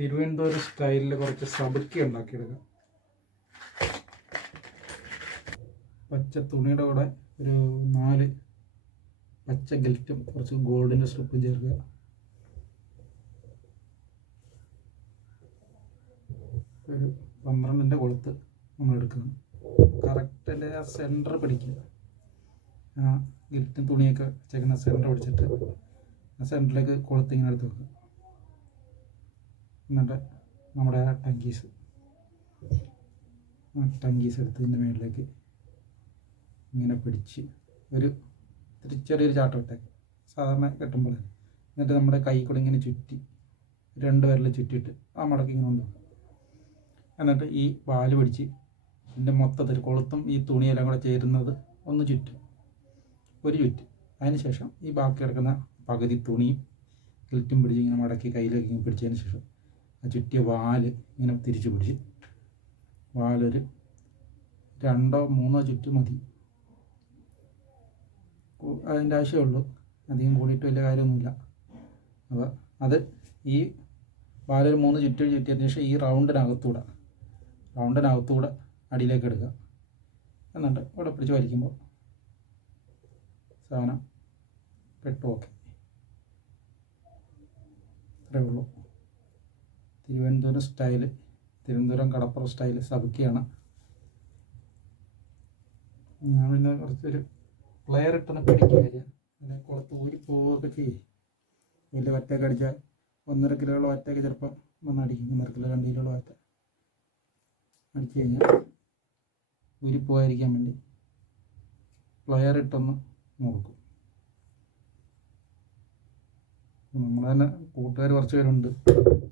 തിരുവനന്തപുരം സ്റ്റൈലിൽ കുറച്ച് സബക്കി ഉണ്ടാക്കിയെടുക്കാം. പച്ച തുണിയുടെ കൂടെ ഒരു 4 പച്ച ഗിൽറ്റും കുറച്ച് ഗോൾഡിൻ്റെ സ്ട്രിപ്പും ചേർക്കുക. ഒരു 12ൻ്റെ കൊളുത്ത് നമ്മൾ എടുക്കണം. കറക്റ്റ് ആ സെൻറ്റർ പിടിക്കുക. ആ ഗിൽറ്റും തുണിയൊക്കെ വെച്ചേക്കുന്ന സെൻറ്റർ പിടിച്ചിട്ട് ആ സെൻറ്ററിലേക്ക് കൊളുത്ത് ഇങ്ങനെ എടുത്ത് വെക്കുക. എന്നിട്ട് നമ്മുടെ ആ ടങ്കീസ് എടുത്തതിൻ്റെ മേളിലേക്ക് ഇങ്ങനെ പിടിച്ച് ഒരു ചെറിയൊരു ചാട്ടം ഇട്ടേക്ക് സാധാരണ കെട്ടുമ്പോൾ. എന്നിട്ട് നമ്മുടെ കൈ കൂടെ ഇങ്ങനെ ചുറ്റി 2 വിരൽ ചുറ്റിയിട്ട് ആ മടക്കി ഇങ്ങനെ കൊണ്ടുപോകും. എന്നിട്ട് ഈ വാല് പിടിച്ച് ഇതിൻ്റെ മൊത്തത്തിൽ കൊളുത്തും ഈ തുണിയെല്ലാം കൂടെ ചേരുന്നത് ഒന്ന് ചുറ്റും, ഒരു ചുറ്റ്. അതിന് ശേഷം ഈ ബാക്കി കിടക്കുന്ന പകുതി തുണിയും കിൽറ്റും പിടിച്ച് ഇങ്ങനെ മടക്കി കയ്യിലേക്ക് ഇങ്ങനെ പിടിച്ചതിന് ശേഷം ആ ചുറ്റിയ വാല് ഇങ്ങനെ തിരിച്ച് പിടിച്ച് വാലൊരു 2 or 3 ചുറ്റ് മതി. അതിൻ്റെ ആവശ്യമുള്ളൂ, അധികം കൂടിയിട്ട് വലിയ കാര്യമൊന്നുമില്ല. അപ്പോൾ അത് ഈ വാലൊരു 3 ചുറ്റ് ചുറ്റിയതിന് ശേഷം ഈ റൗണ്ടിനകത്തൂടെ അടിയിലേക്ക് എടുക്കുക. എന്നിട്ട് ഇവിടെ പിടിച്ച് വലിക്കുമ്പോൾ സാധനം പെട്ടു. ഓക്കെ, ഇത്രയേ ഉള്ളൂ. തിരുവനന്തപുരം കടപ്പുറം സ്റ്റൈല് സബക്കിയാണ്. ഞാൻ പിന്നെ കുറച്ചൊരു പ്ലെയർ ഇട്ടൊന്ന് പിടിക്കുക. പിന്നെ കുളത്ത് ഊരിപ്പോവുകയൊക്കെ ചെയ്യും. വലിയ വറ്റയൊക്കെ അടിച്ചാൽ 1.5 കിലോയുള്ള വറ്റയൊക്കെ ചിലപ്പം വന്നടിക്കും. 1.5 കിലോ 2 കിലോയുള്ള വറ്റ അടിച്ചു കഴിഞ്ഞാൽ ഊരിപ്പോകാതിരിക്കാൻ വേണ്ടി പ്ലെയർ ഇട്ടൊന്ന് നോക്കും. നമ്മൾ തന്നെ കൂട്ടുകാർ കുറച്ച് പേരുണ്ട്,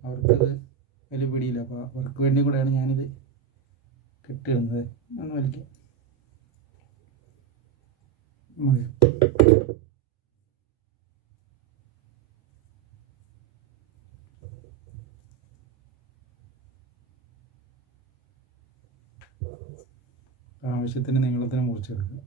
അവർക്കത് വലിയ പിടിയില്ല. അപ്പോൾ അവർക്ക് വേണ്ടി കൂടെയാണ് ഞാനിത് കെട്ടിയിടുന്നത്. ഒന്ന് വലിക്കാം മതി. ആവശ്യത്തിന് നീളത്തിന് മുറിച്ചെടുക്കുക.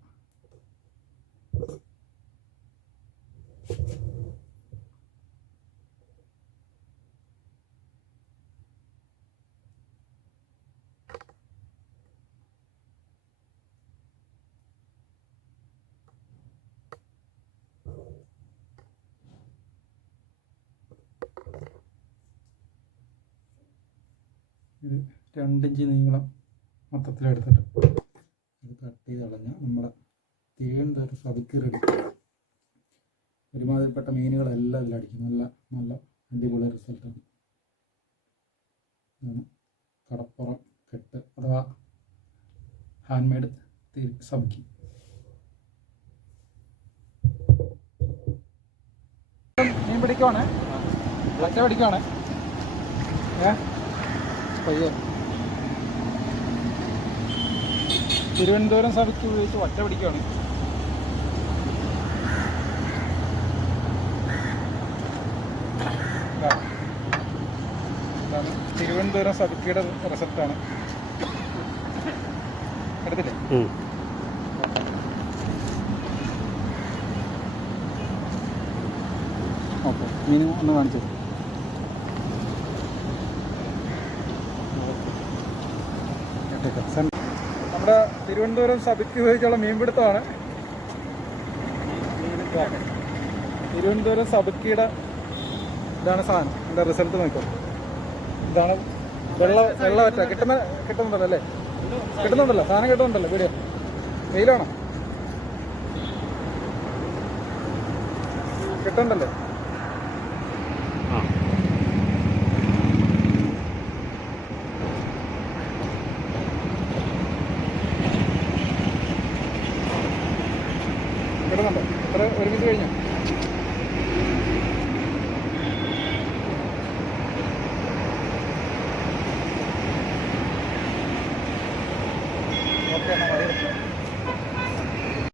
ഒരു 2 ഇഞ്ച് നീളം മൊത്തത്തിലെടുത്തിട്ട് അത് കട്ട് ചെയ്ത് കളഞ്ഞാൽ നമ്മുടെ തിരുവനന്തപുരം സബക്കി റെഡി. ഒരുമാതിരിപ്പെട്ട മീനുകളെല്ലാം ഇതിലടിക്കും. നല്ല അടിപൊളി റിസൾട്ടാണ്. കടപ്പുറം കെട്ട് അഥവാ ഹാൻഡ് മെയ്ഡ് സബക്കി. മീൻ പിടിക്കുവാണ്, ഒറ്റ പിടിക്കുവാണ്. തിരുവനന്തപുരം സബക്കി ഉപയോഗിച്ച് ഒറ്റ പിടിക്കുകയാണ്. തിരുവനന്തപുരം സബക്കിയുടെ റിസൾട്ടാണ്. എടുത്തില്ലേ? ഓക്കെ, മീൻ ഒന്ന് കാണിച്ചു. നമ്മുടെ തിരുവനന്തപുരം സബക്കി ഉപയോഗിച്ചുള്ള മീൻപിടുത്തമാണ്. തിരുവനന്തപുരം സബക്കിയുടെ ഇതാണ് സാധനം. എൻ്റെ റിസൾട്ട് നോക്കാം. ഇതാണ് വെള്ളവറ്റ. കിട്ടുന്നുണ്ടല്ലോ അല്ലേ? കിട്ടുന്നുണ്ടല്ലോ, സാധനം കിട്ടുന്നുണ്ടല്ലോ. വീഡിയോ വെയിലാണോ? കിട്ടുന്നുണ്ടല്ലോ. കിട്ടുന്നുണ്ടോ? എത്ര 1 മിനിറ്റ് കഴിഞ്ഞോ?